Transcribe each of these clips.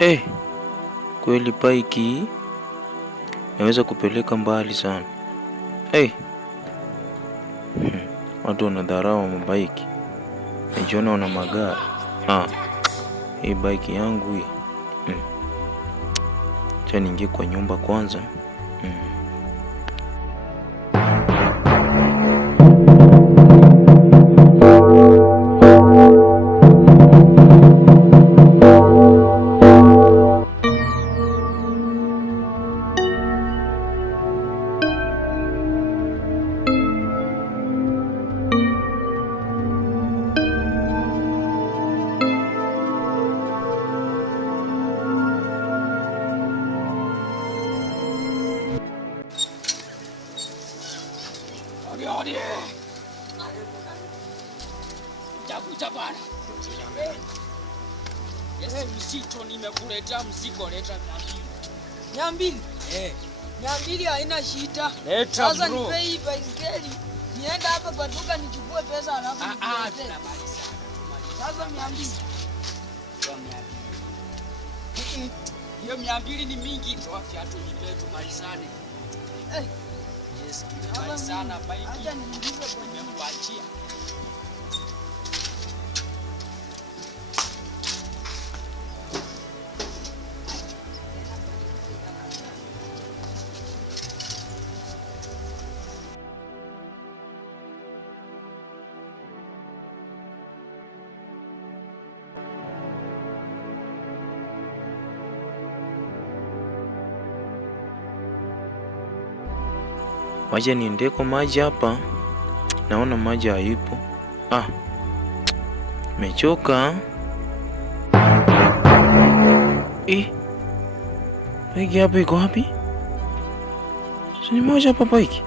Eh, kweli bike naweza kupeleka mbali sana. Eh, watu wanadharau mabike. Najiona wana magari. Hii bike yangu hii. Acha niingie kwa nyumba kwanza. Jakuja bana. Yes, msito nimekuletea mzigo, leta 200. 200? 200 haina shida. Sasa nipe hii baiskeli. Nienda hapa kwa duka nichukue pesa alafu. Tunamaliza. Sasa 200. Hiyo 200 ni mingi, toa viatu nipe tumalizane. Yes, tumalizana bike. Acha niingize kwa nimekuachia. Wacha niende kwa maji hapa. Naona maji haipo. Mechoka. Bike hapa iko wapi? Si nimewacha hapa bike.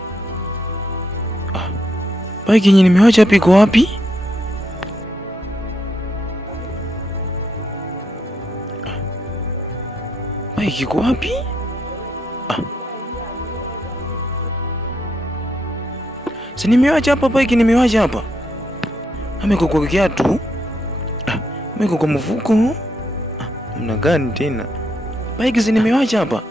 Bike yenye nimewacha hapa iko wapi? Bike iko wapi? Si nimewacha hapa bike, nimewacha hapa. Ameko kwa kiatu. Ameko kwa mfuko. Mna gani tena? Bike si nimewacha hapa.